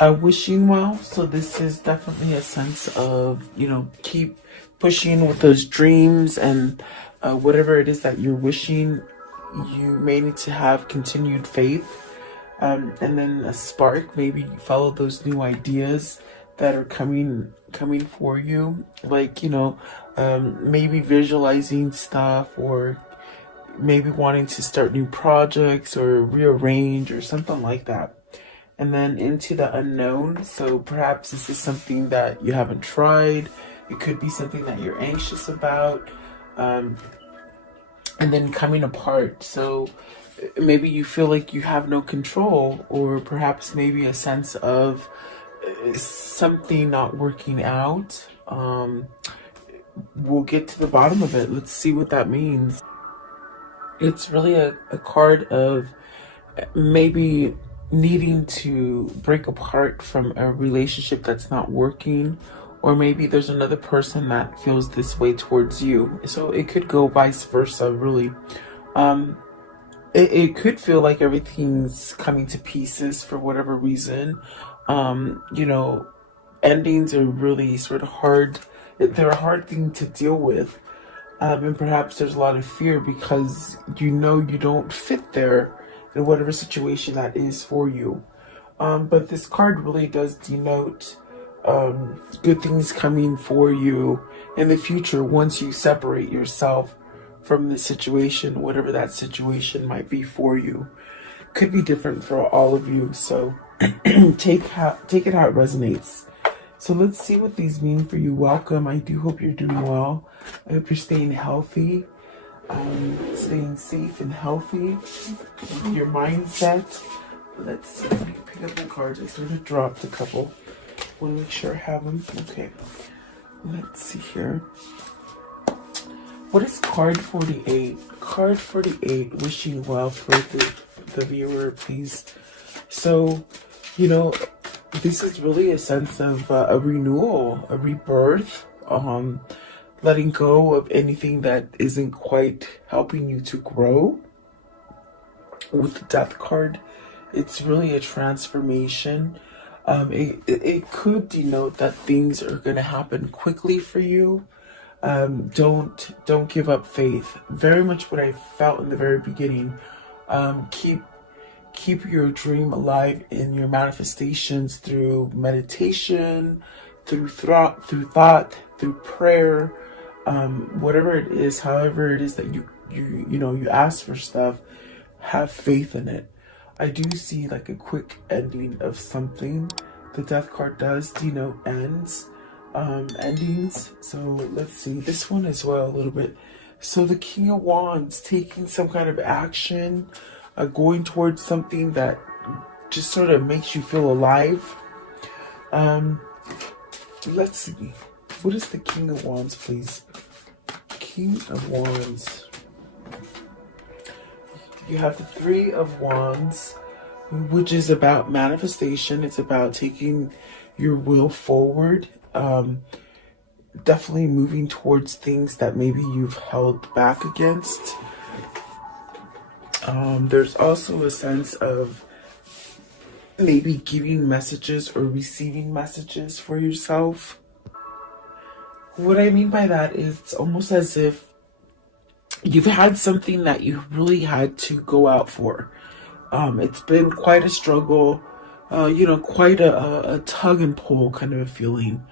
wishing well. So this is definitely a sense of, keep pushing with those dreams and whatever it is that you're wishing. You may need to have continued faith, and then a spark. Maybe follow those new ideas that are coming for you. Like, maybe visualizing stuff, or maybe wanting to start new projects or rearrange or something like that. And then into the unknown. So perhaps this is something that you haven't tried. It could be something that you're anxious about. And then coming apart. So maybe you feel like you have no control, or perhaps maybe a sense of something not working out. We'll get to the bottom of it. Let's see what that means. It's really a card of maybe needing to break apart from a relationship that's not working, or maybe there's another person that feels this way towards you. So it could go vice versa, really. It could feel like everything's coming to pieces for whatever reason. Endings are really sort of hard. They're a hard thing to deal with. And perhaps there's a lot of fear because you don't fit there in whatever situation that is for you. But this card really does denote good things coming for you in the future once you separate yourself from the situation, whatever that situation might be for you. Could be different for all of you, so take it how it resonates. So let's see what these mean for you. Welcome. I do hope you're doing well. I hope you're staying healthy, staying safe and healthy with your mindset. Let's see. Let me pick up the cards. I sort of dropped a couple. Want to make sure I have them. Okay. Let's see here. What is card 48? Card 48, wishing well for the viewer, please. So, this is really a sense of a renewal, a rebirth, letting go of anything that isn't quite helping you to grow. With the Death card, it's really a transformation. It could denote that things are going to happen quickly for you. Don't give up faith. Very much what I felt in the very beginning. Keep your dream alive in your manifestations through meditation, through thought, through prayer, whatever it is, however it is that you ask for stuff, have faith in it. I do see like a quick ending of something. The Death card does denote endings. So let's see this one as well a little bit. So the King of Wands, taking some kind of action, going towards something that just sort of makes you feel alive. Let's see, what is the King of Wands, please? King of Wands. You have the Three of Wands, which is about manifestation. It's about taking your will forward. Definitely moving towards things that maybe you've held back against. There's also a sense of maybe giving messages or receiving messages for yourself. What I mean by that is it's almost as if you've had something that you really had to go out for. It's been quite a struggle, quite a tug and pull kind of a feeling.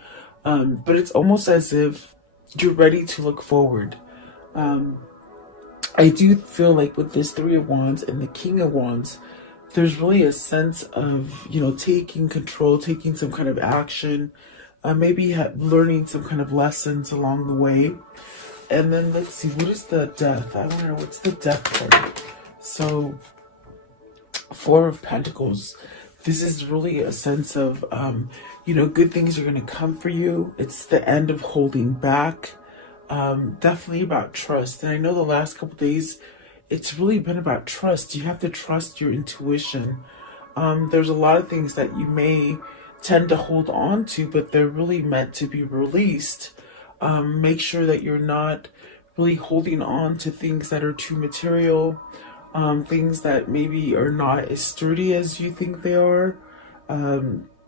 But it's almost as if you're ready to look forward. I do feel like with this Three of Wands and the King of Wands, there's really a sense of, taking control, taking some kind of action, maybe learning some kind of lessons along the way. And then let's see, what is the Death? I want to know, what's the Death card? So, Four of Pentacles. This is really a sense of, good things are going to come for you. It's the end of holding back. Definitely about trust. And I know the last couple days, it's really been about trust. You have to trust your intuition. There's a lot of things that you may tend to hold on to, but they're really meant to be released. Make sure that you're not really holding on to things that are too material, things that maybe are not as sturdy as you think they are.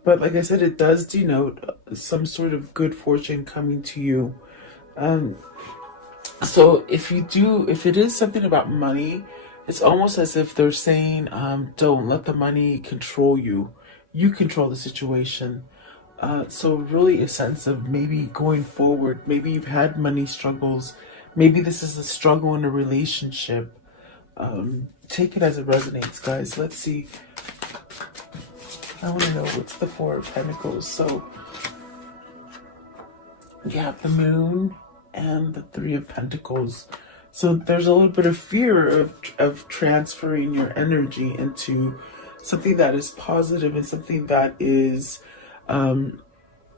But like I said, it does denote some sort of good fortune coming to you. Um, so if it is something about money, it's almost as if they're saying, don't let the money control you. You control the situation. So really a sense of maybe going forward. Maybe you've had money struggles. Maybe this is a struggle in a relationship. Take it as it resonates, guys. Let's see. I want to know what's the Four of Pentacles. So you have the Moon and the Three of Pentacles. So there's a little bit of fear of transferring your energy into something that is positive and something that is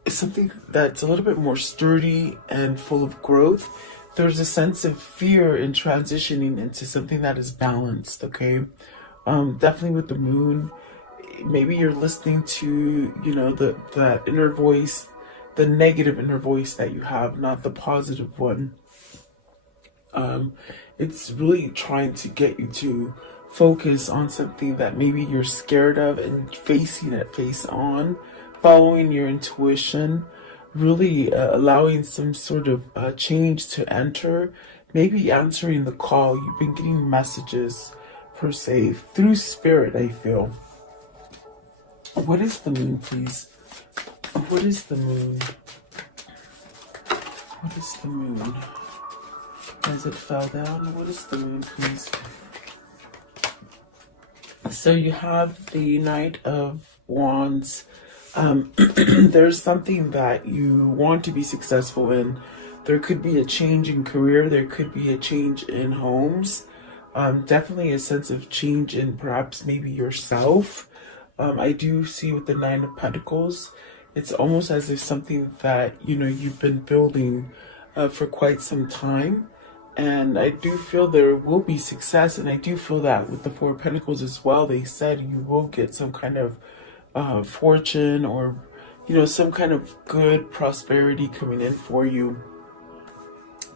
something that's a little bit more sturdy and full of growth. There's a sense of fear in transitioning into something that is balanced, okay? Definitely with the Moon, maybe you're listening to, you know, that inner voice, the negative inner voice that you have, not the positive one. It's really trying to get you to focus on something that maybe you're scared of and facing it face on, following your intuition, really allowing some sort of change to enter, maybe answering the call. You've been getting messages, per se, through spirit, I feel. What is the Moon, please? What is the Moon? What is the Moon? As it fell down, what is the Moon, please? So you have the Knight of Wands. There's something that you want to be successful in. There could be a change in career. There could be a change in homes. Definitely a sense of change in perhaps maybe yourself. I do see with the Nine of Pentacles, it's almost as if something that, you know, you've been building for quite some time. And I do feel there will be success. And I do feel that with the Four of Pentacles as well, they said you will get some kind of fortune or, you know, some kind of good prosperity coming in for you.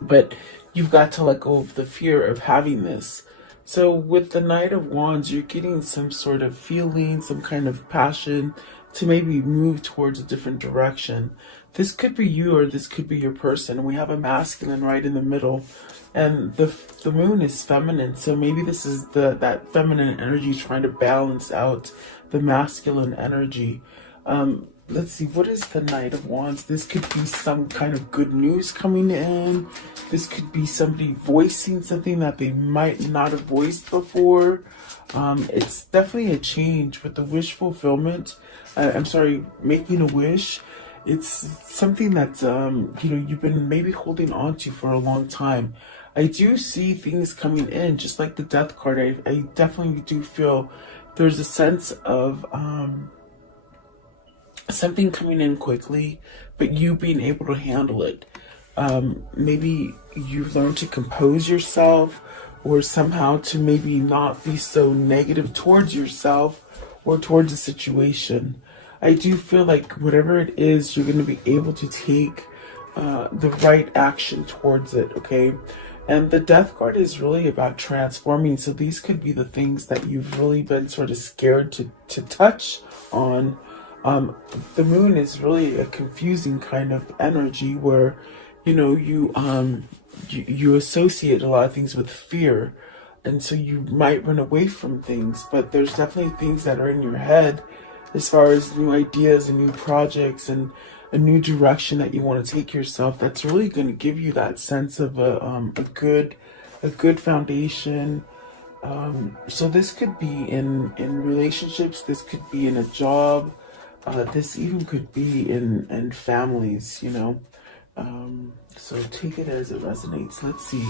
But you've got to let go of the fear of having this. So with the Knight of Wands, you're getting some sort of feeling, some kind of passion to maybe move towards a different direction. This could be you or this could be your person. We have a masculine right in the middle. And the Moon is feminine, so maybe this is that feminine energy trying to balance out the masculine energy. Let's see, what is the Knight of Wands? This could be some kind of good news coming in. This could be somebody voicing something that they might not have voiced before. It's definitely a change with the wish fulfillment. I'm sorry, making a wish. It's something that, you know, you've been maybe holding on to for a long time. I do see things coming in, just like the Death card. I definitely do feel there's a sense of something coming in quickly, but you being able to handle it. Maybe you've learned to compose yourself, or somehow to maybe not be so negative towards yourself or towards a situation. I do feel like whatever it is, you're going to be able to take the right action towards it, okay? And the Death card is really about transforming. So these could be the things that you've really been sort of scared to touch on. The Moon is really a confusing kind of energy where, you know, you associate a lot of things with fear. And so you might run away from things, but there's definitely things that are in your head as far as new ideas and new projects and a new direction that you want to take yourself, that's really going to give you that sense of a good foundation. So this could be in relationships, this could be in a job, this even could be in families, you know. So take it as it resonates. Let's see,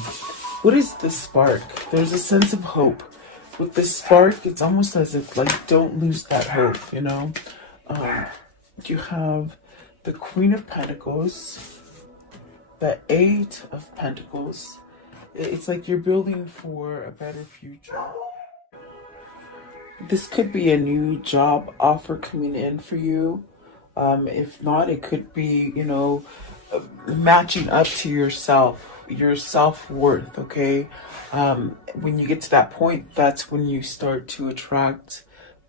what is the spark? There's a sense of hope. With this spark, it's almost as if, like, don't lose that hope, you know. You have the Queen of Pentacles, the Eight of Pentacles. It's like you're building for a better future. This could be a new job offer coming in for you. If not, it could be, you know, matching up to yourself, your self-worth, okay? When you get to that point, that's when you start to attract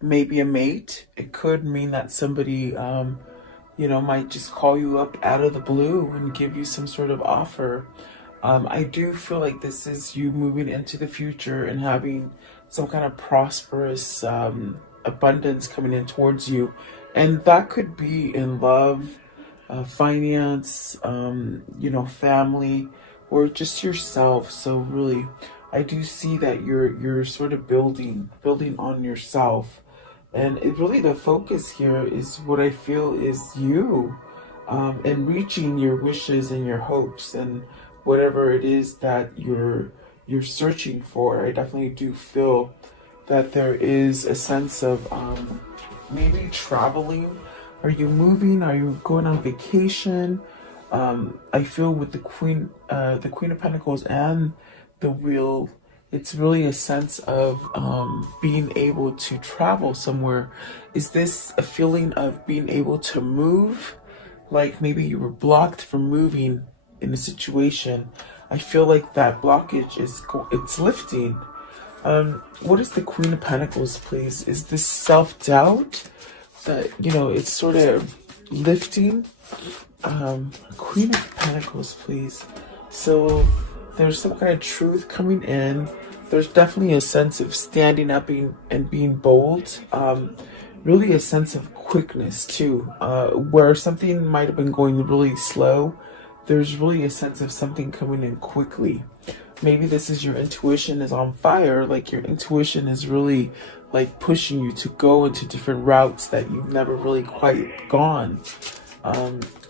maybe a mate. It could mean that somebody, might just call you up out of the blue and give you some sort of offer. I do feel like this is you moving into the future and having some kind of prosperous abundance coming in towards you. And that could be in love, finance, family, or just yourself. So really, I do see that you're sort of building on yourself. And it really, the focus here is what I feel is you, and reaching your wishes and your hopes and whatever it is that you're searching for. I definitely do feel that there is a sense of maybe traveling. Are you moving? Are you going on vacation? I feel with the Queen of Pentacles and the Wheel, it's really a sense of being able to travel somewhere. Is this a feeling of being able to move? Like maybe you were blocked from moving in a situation. I feel like that blockage it's lifting. What is the Queen of Pentacles, please? Is this self-doubt that, it's sort of lifting? Queen of Pentacles, please. So there's some kind of truth coming in. There's definitely a sense of standing up and being bold. Really a sense of quickness too, where something might have been going really slow. There's really a sense of something coming in quickly. Maybe this is your intuition is on fire, like your intuition is really like pushing you to go into different routes that you've never really quite gone.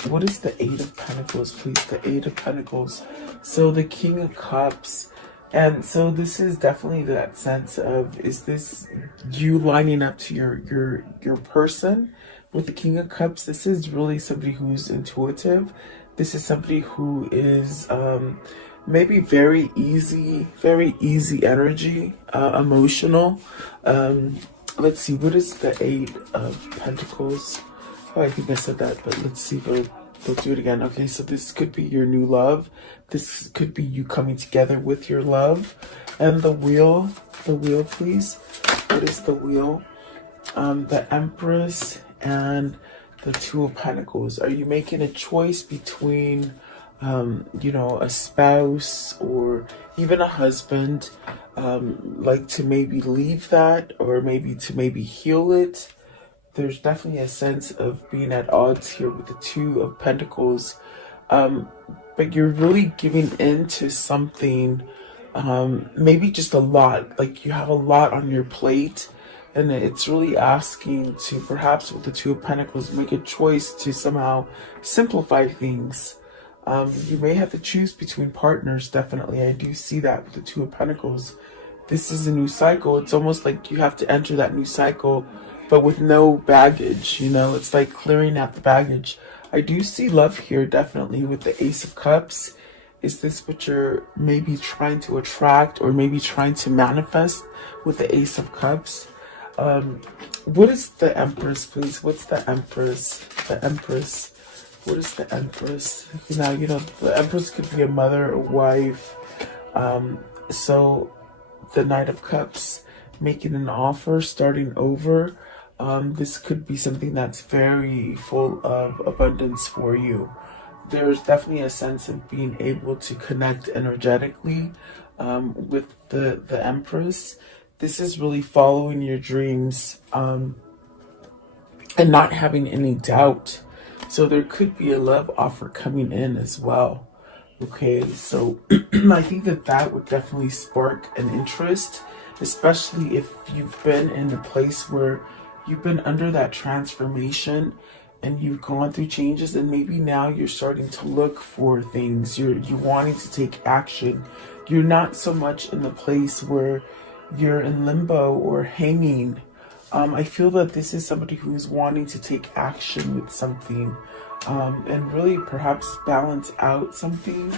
What is the Eight of Pentacles, please? The Eight of Pentacles. So the King of Cups. And so this is definitely that sense of, is this you lining up to your person? With the King of Cups, this is really somebody who's intuitive. This is somebody who is maybe very easy energy, emotional. Let's see, what is the Eight of Pentacles? Oh, I think I said that, but let's see if we'll do it again. Okay, so this could be your new love. This could be you coming together with your love. And the wheel, please. What is the wheel? The Empress and the Two of Pentacles. Are you making a choice between, a spouse or even a husband, like to maybe leave that or maybe to heal it? There's definitely a sense of being at odds here with the Two of Pentacles. But you're really giving in to something, maybe just a lot, like you have a lot on your plate, and it's really asking to, perhaps with the Two of Pentacles, make a choice to somehow simplify things. You may have to choose between partners, definitely. I do see that with the Two of Pentacles. This is a new cycle. It's almost like you have to enter that new cycle, but with no baggage, it's like clearing out the baggage. I do see love here, definitely, with the Ace of Cups. Is this what you're maybe trying to attract or maybe trying to manifest with the Ace of Cups? What is the Empress, please? What's the Empress? The Empress. What is the Empress? Now, the Empress could be a mother, a wife. So the Knight of Cups, making an offer, starting over. This could be something that's very full of abundance for you. There's definitely a sense of being able to connect energetically with the Empress. This is really following your dreams and not having any doubt. So there could be a love offer coming in as well. Okay, so I think that would definitely spark an interest, especially if you've been in a place where you've been under that transformation and you've gone through changes, and maybe now you're starting to look for things. You're wanting to take action. You're not so much in the place where you're in limbo or hanging. I feel that this is somebody who's wanting to take action with something, and really perhaps balance out something.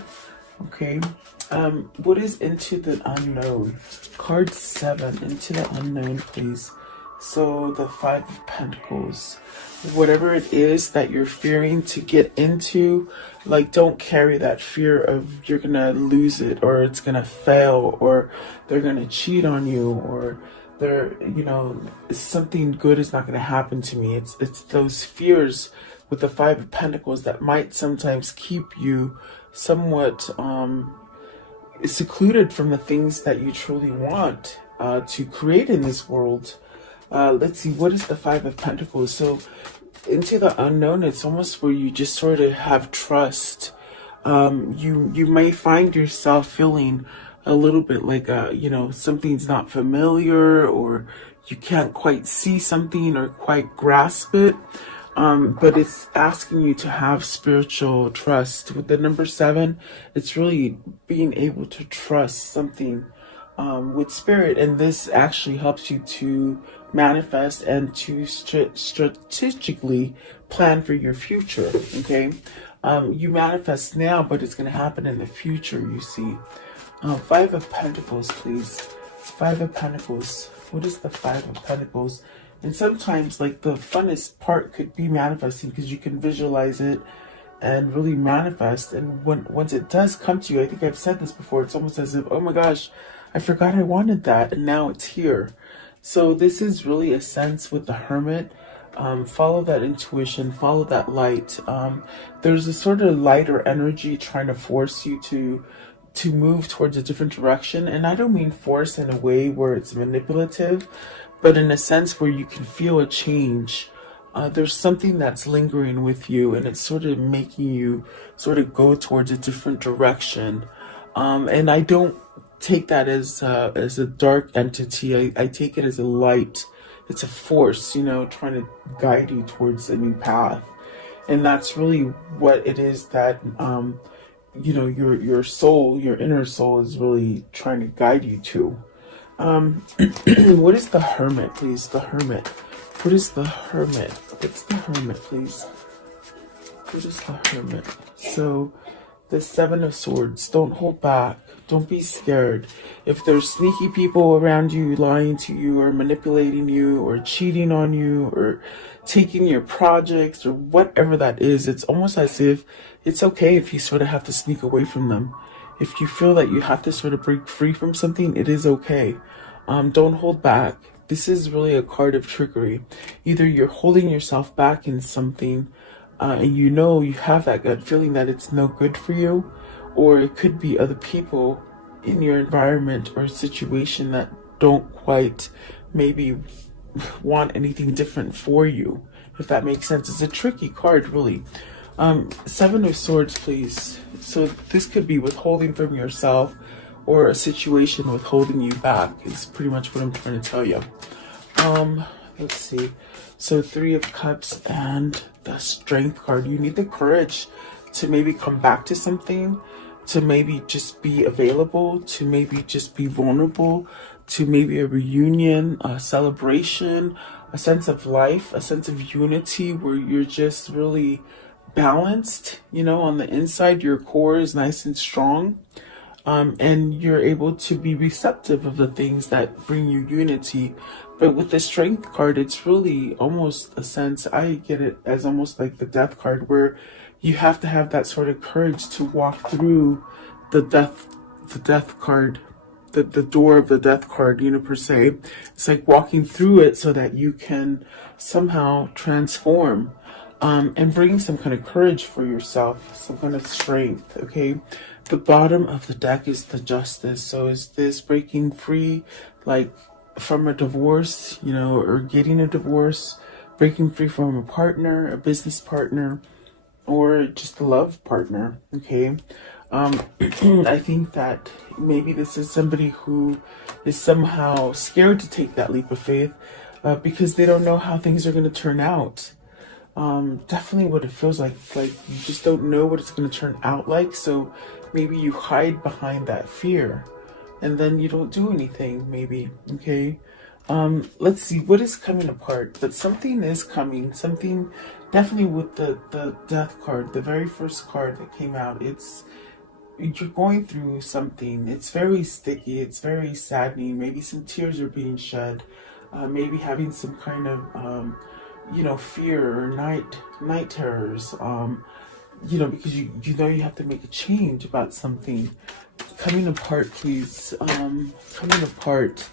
Okay. What is Into the Unknown? Card 7, Into the Unknown, please. So the Five of Pentacles. Whatever it is that you're fearing to get into, like, don't carry that fear of you're gonna lose it, or it's gonna fail, or they're gonna cheat on you, or There, something good is not going to happen to me. It's those fears with the Five of Pentacles that might sometimes keep you somewhat secluded from the things that you truly want to create in this world. Let's see, what is the Five of Pentacles? So into the unknown, it's almost where you just sort of have trust. You may find yourself feeling a little bit like something's not familiar, or you can't quite see something or quite grasp it. But it's asking you to have spiritual trust. With the number 7, it's really being able to trust something with spirit, and this actually helps you to manifest and to strategically plan for your future. Okay, you manifest now, but it's going to happen in the future. You see, Five of Pentacles, please. Five of Pentacles. What is the Five of Pentacles? And sometimes, like, the funnest part could be manifesting, because you can visualize it and really manifest. And once it does come to you, I think I've said this before, it's almost as if, oh my gosh, I forgot I wanted that, and now it's here. So this is really a sense with the Hermit. Follow that intuition, follow that light. There's a sort of lighter energy trying to force you to move towards a different direction. And I don't mean force in a way where it's manipulative, but in a sense where you can feel a change. There's something that's lingering with you, and it's sort of making you sort of go towards a different direction. And I don't take that as a dark entity. I take it as a light. It's a force, trying to guide you towards a new path. And that's really what it is that your soul, your inner soul, is really trying to guide you to. What is the Hermit, please? The Hermit. What is the Hermit? What's the Hermit, please? What is the Hermit? So, the Seven of Swords. Don't hold back. Don't be scared. If there's sneaky people around you lying to you, or manipulating you, or cheating on you, or taking your projects, or whatever that is, it's almost as if it's okay if you sort of have to sneak away from them. If you feel that you have to sort of break free from something, it is okay. Don't hold back. This is really a card of trickery. Either you're holding yourself back in something, and you have that gut feeling that it's no good for you, or it could be other people in your environment or situation that don't quite maybe want anything different for you, if that makes sense. It's a tricky card, really. Seven of Swords, please. So this could be withholding from yourself, or a situation withholding you back, is pretty much what I'm trying to tell you. Let's see. So Three of Cups and the Strength card. You need the courage to maybe come back to something, to maybe just be available, to maybe just be vulnerable, to maybe a reunion, a celebration, a sense of life, a sense of unity where you're just really balanced, on the inside. Your core is nice and strong, and you're able to be receptive of the things that bring you unity. But with the Strength card, it's really almost a sense, I get it as almost like the Death card, where you have to have that sort of courage to walk through the death card, the door of the Death card, per se. It's like walking through it so that you can somehow transform, and bring some kind of courage for yourself, some kind of strength, okay? The bottom of the deck is the Justice. So is this breaking free, like from a divorce, or getting a divorce, breaking free from a partner, a business partner, or just a love partner, okay? I think that maybe this is somebody who is somehow scared to take that leap of faith, because they don't know how things are going to turn out. Definitely what it feels like you just don't know what it's going to turn out like, so maybe you hide behind that fear, and then you don't do anything, maybe, okay? Let's see, what is coming apart? But something is coming, something definitely with the Death card, the very first card that came out. You're going through something. It's very sticky, it's very saddening. Maybe some tears are being shed, maybe having some kind of fear or night terrors, because you have to make a change about something. Coming apart, please. Coming apart.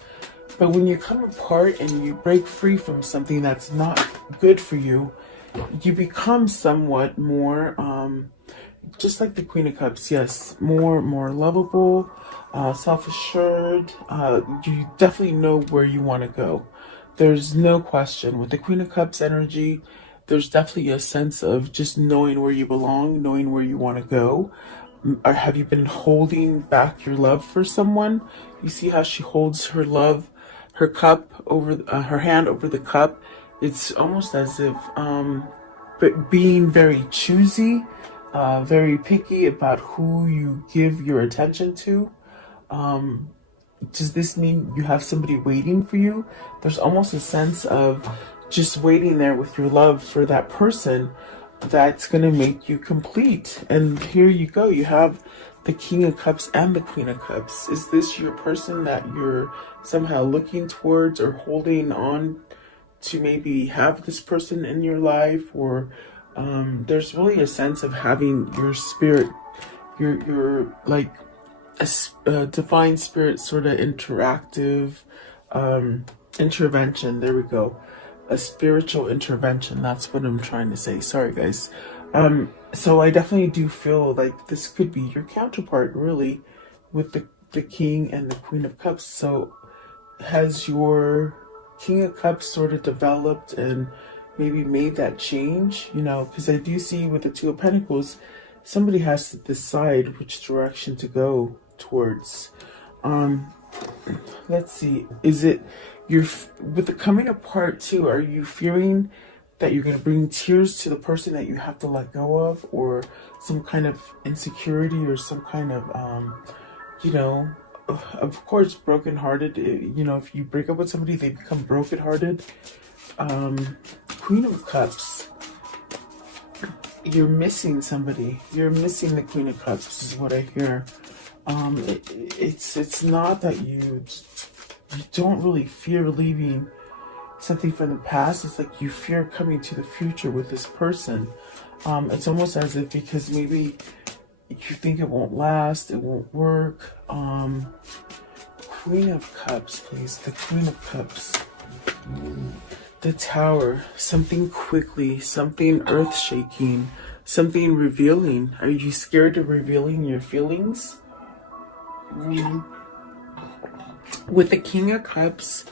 But when you come apart and you break free from something that's not good for you, you become somewhat more, just like the Queen of Cups, yes, more lovable, self-assured. You definitely know where you want to go. There's no question. With the Queen of Cups energy, there's definitely a sense of just knowing where you belong, knowing where you want to go. Or have you been holding back your love for someone? You see how she holds her love, her cup over, her hand over the cup. It's almost as if, but being very choosy, very picky about who you give your attention to. Does this mean you have somebody waiting for you? There's almost a sense of just waiting there with your love for that person that's going to make you complete. And here you go. You have the King of Cups and the Queen of Cups. Is this your person that you're somehow looking towards or holding on to, maybe have this person in your life? Or there's really a sense of having your spirit, your like a divine spirit sort of interactive intervention. There we go. A spiritual intervention. That's what I'm trying to say. Sorry, guys. So I definitely do feel like this could be your counterpart, really, with the King and the Queen of Cups. So has your King of Cups sort of developed and maybe made that change? You know, because I do see with the Two of Pentacles, somebody has to decide which direction to go towards. Let's see. Is it you're with the coming apart too? Are you fearing that you're going to bring tears to the person that you have to let go of, or some kind of insecurity, or some kind of you know, of course, brokenhearted. You know, if you break up with somebody, they become brokenhearted. Queen of Cups. You're missing somebody. You're missing the Queen of Cups, is what I hear. It's not that you don't really fear leaving something from the past. It's like you fear coming to the future with this person. It's almost as if because maybe you think it won't last, it won't work. Queen of Cups, please. The Queen of Cups. The Tower. Something quickly, something earth-shaking, something revealing. Are you scared of revealing your feelings? With the King of Cups,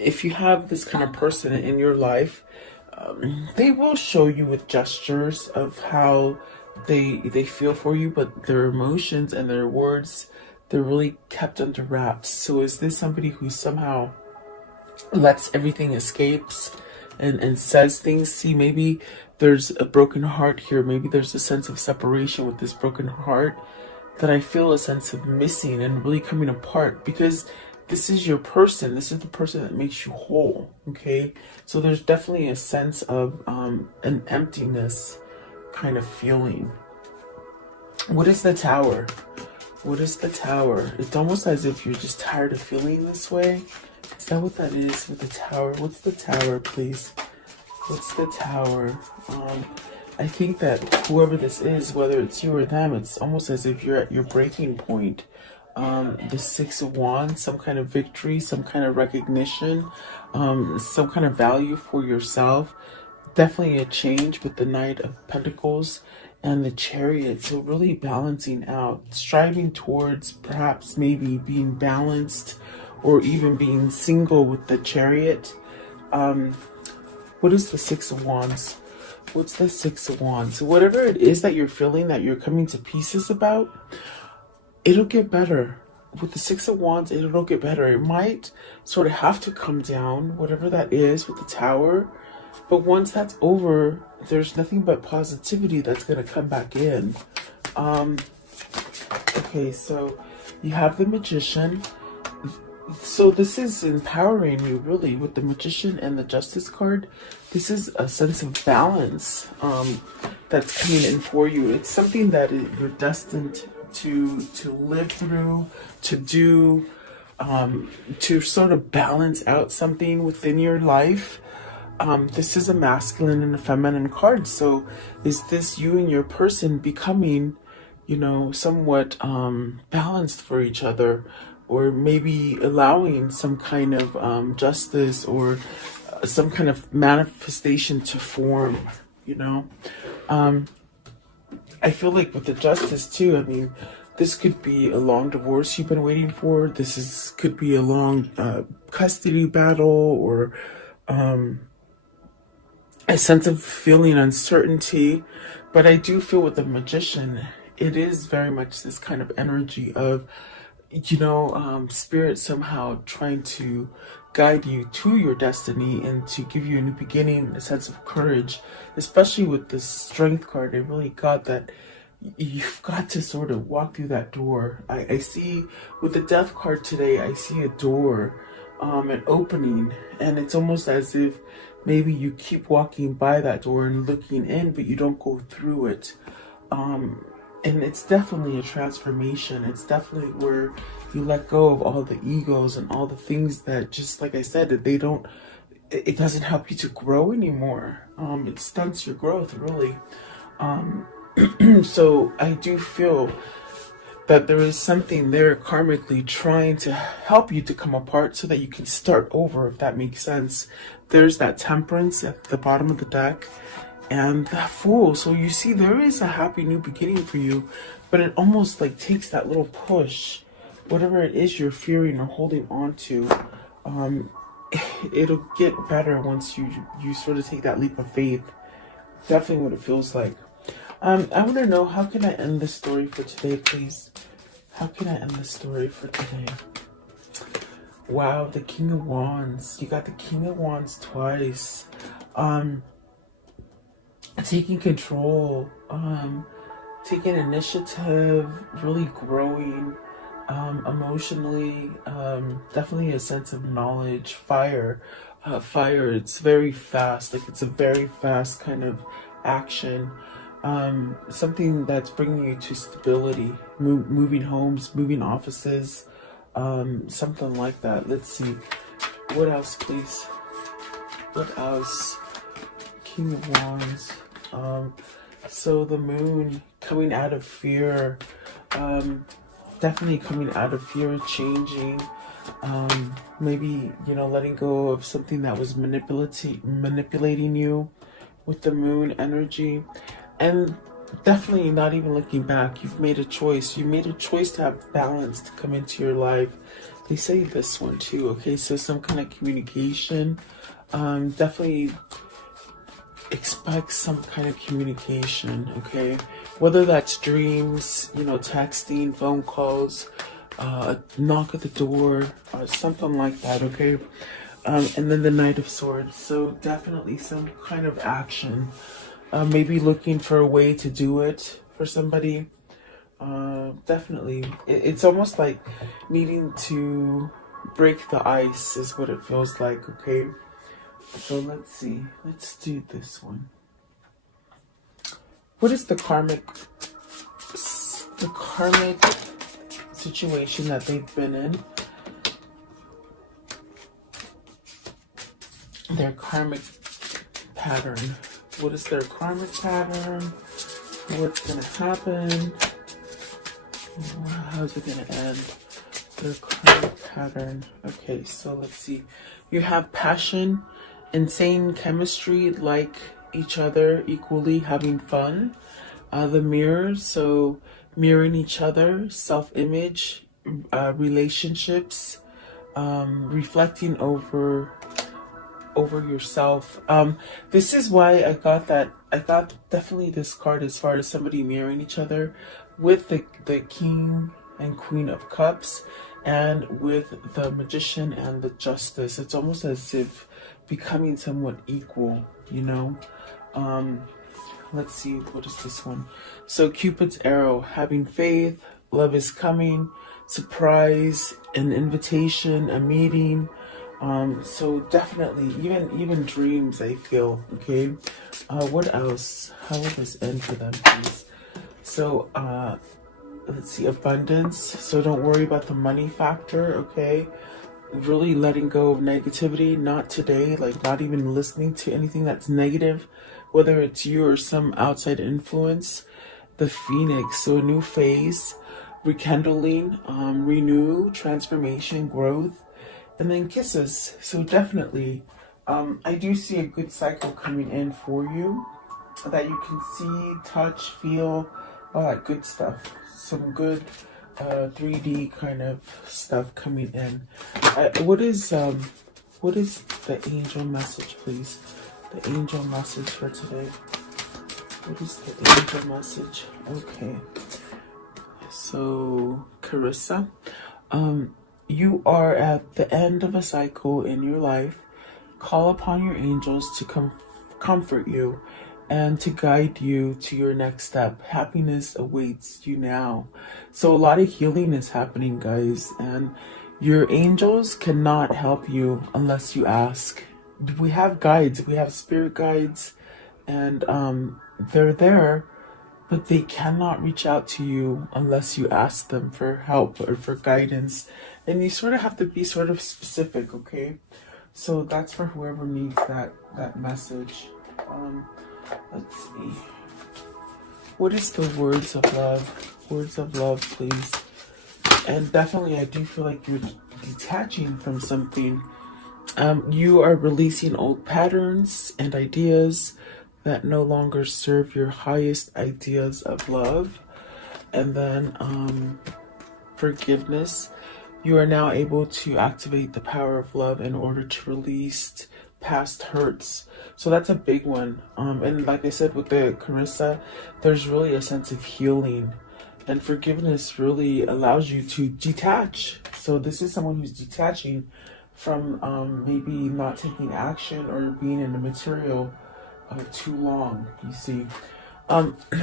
if you have this kind of person in your life, they will show you with gestures of how they feel for you, but their emotions and their words, they're really kept under wraps. So is this somebody who somehow lets everything escapes and says things? See, maybe there's a broken heart here. Maybe there's a sense of separation with this broken heart, that I feel a sense of missing and really coming apart, because this is your person. This is the person that makes you whole. Okay, so there's definitely a sense of an emptiness kind of feeling. What is the Tower? What is the Tower? It's almost as if you're just tired of feeling this way. Is that what that is with the Tower? What's the Tower, please? What's the Tower? I think that whoever this is, whether it's you or them, it's almost as if you're at your breaking point. The Six of Wands, some kind of victory, some kind of recognition, some kind of value for yourself. Definitely a change with the Knight of Pentacles and the Chariot. So really balancing out, striving towards perhaps maybe being balanced, or even being single with the Chariot. What is the Six of Wands? What's the Six of Wands? Whatever it is that you're feeling, that you're coming to pieces about, it'll get better. With the Six of Wands, it'll get better. It might sort of have to come down, whatever that is with the Tower. But once that's over, there's nothing but positivity that's going to come back in. Okay, so you have the Magician. So this is empowering you, really, with the Magician and the Justice card. This is a sense of balance that's coming in for you. It's something that you're destined to live through, to do, to sort of balance out something within your life. This is a masculine and a feminine card. So is this you and your person becoming, you know, somewhat balanced for each other? or maybe allowing some kind of justice or some kind of manifestation to form, you know. I feel like with the justice too, I mean, this could be a long divorce you've been waiting for. Could be a long custody battle, or a sense of feeling uncertainty. But I do feel with the Magician, it is very much this kind of energy of, spirit somehow trying to guide you to your destiny and to give you a new beginning, a sense of courage. Especially with this Strength card, I really got that you've got to sort of walk through that door. I see with the Death card today, I see a door, an opening, and it's almost as if maybe you keep walking by that door and looking in, but you don't go through it. And it's definitely a transformation. It's definitely where you let go of all the egos and all the things that, just like I said, that it doesn't help you to grow anymore. It stunts your growth, really. So I do feel that there is something there karmically trying to help you to come apart so that you can start over, if that makes sense. There's that Temperance at the bottom of the deck and that Fool. So you see, there is a happy new beginning for you, but it almost like takes that little push, whatever it is you're fearing or holding on to. It'll get better once you sort of take that leap of faith. Definitely what it feels like. I want to know, how can I end the story for today, please? How can I end the story for today? Wow, the King of Wands. You got the King of Wands twice. Taking control, taking initiative, really growing, emotionally, definitely a sense of knowledge. Fire, it's very fast. Like, it's a very fast kind of action. Something that's bringing you to stability, moving homes, moving offices, something like that. Let's see. What else, please? What else? King of Wands. So the Moon, coming out of fear, definitely coming out of fear, changing, maybe, letting go of something that was manipulating you with the Moon energy. And definitely not even looking back. You've made a choice. You made a choice to have balance to come into your life. They say this one too, okay? So some kind of communication. Definitely expect some kind of communication, okay? Whether that's dreams, texting, phone calls, a knock at the door, or something like that, okay? And then the Knight of Swords. So definitely some kind of action. Maybe looking for a way to do it for somebody. Definitely. It's almost like needing to break the ice is what it feels like, okay? So let's see. Let's do this one. What is the karmic situation that they've been in? Their karmic pattern. What is their karmic pattern? What's going to happen? How's it going to end? Their karmic pattern. Okay, so let's see. You have passion, insane chemistry, like each other equally, having fun. The Mirror, so mirroring each other, self-image, relationships, reflecting over yourself. This is why I got definitely this card as far as somebody mirroring each other with the King and Queen of Cups, and with the Magician and the Justice. It's almost as if becoming somewhat equal, let's see, what is this one? So Cupid's arrow, having faith, love is coming, surprise, an invitation, a meeting. So definitely, even dreams, I feel, okay? What else? How will this end for them, please? So, let's see, abundance. So don't worry about the money factor, okay? Really letting go of negativity, not today, like not even listening to anything that's negative, whether it's you or some outside influence. The Phoenix, so a new phase. rekindling, renew, transformation, growth, and then kisses. So definitely, I do see a good cycle coming in for you that you can see, touch, feel, all that good stuff. Some good 3D kind of stuff coming in. What is the angel message, please? The angel message for today. What is the angel message? Okay. So, Carissa, you are at the end of a cycle in your life. Call upon your angels to comfort you and to guide you to your next step. Happiness awaits you now. So a lot of healing is happening, guys, and your angels cannot help you unless you ask. We have guides, we have spirit guides, and they're there, but they cannot reach out to you unless you ask them for help or for guidance. And you sort of have to be sort of specific, okay? So that's for whoever needs that message. Let's see. What is the words of love? Words of love, please. And definitely, I do feel like you're detaching from something. You are releasing old patterns and ideas that no longer serve your highest ideas of love. And then forgiveness. You are now able to activate the power of love in order to release past hurts. So that's a big one. And like I said with the Carissa, there's really a sense of healing. And forgiveness really allows you to detach. So this is someone who's detaching from maybe not taking action or being in the material too long, you see.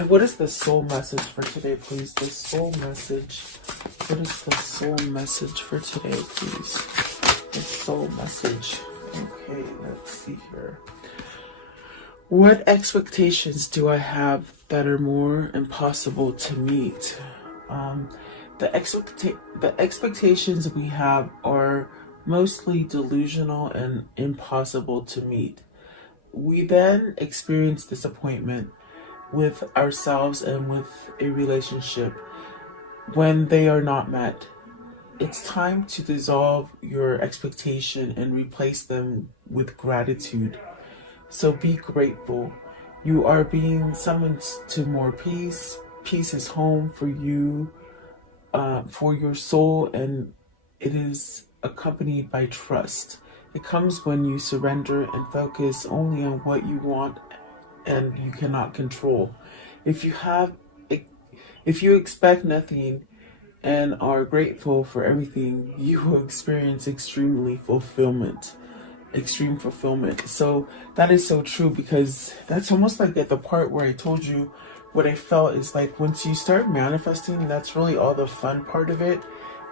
What is the soul message for today, please? The soul message. What is the soul message for today, please? The soul message. Okay, let's see here. What expectations do I have that are more impossible to meet? The expectations we have are mostly delusional and impossible to meet. We then experience disappointment with ourselves and with a relationship when they are not met. It's time to dissolve your expectation and replace them with gratitude. So be grateful. You are being summoned to more peace. Peace is home for you, for your soul, and it is accompanied by trust. It comes when you surrender and focus only on what you want and you cannot control. If you expect nothing and are grateful for everything, you will experience extreme fulfillment. So that is so true, because that's almost like at the part where I told you what I felt is like once you start manifesting, that's really all the fun part of it.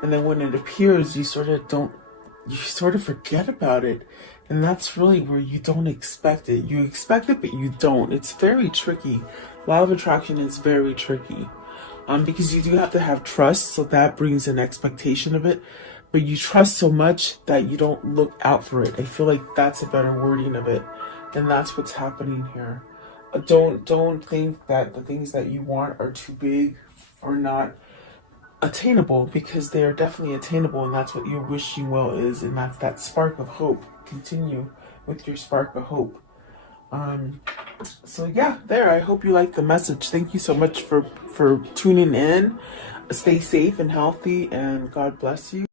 And then when it appears, you sort of forget about it. And that's really where you don't expect it. You expect it, but you don't. It's very tricky. Law of attraction is very tricky. Because you do have to have trust, so that brings an expectation of it. But you trust so much that you don't look out for it. I feel like that's a better wording of it. And that's what's happening here. Don't think that the things that you want are too big or not attainable, because they are definitely attainable, and that's what your wishing well is, and that's that spark of hope. Continue with your spark of hope. So yeah, there, I hope you like the message. Thank you so much for tuning in. Stay safe and healthy, and God bless you.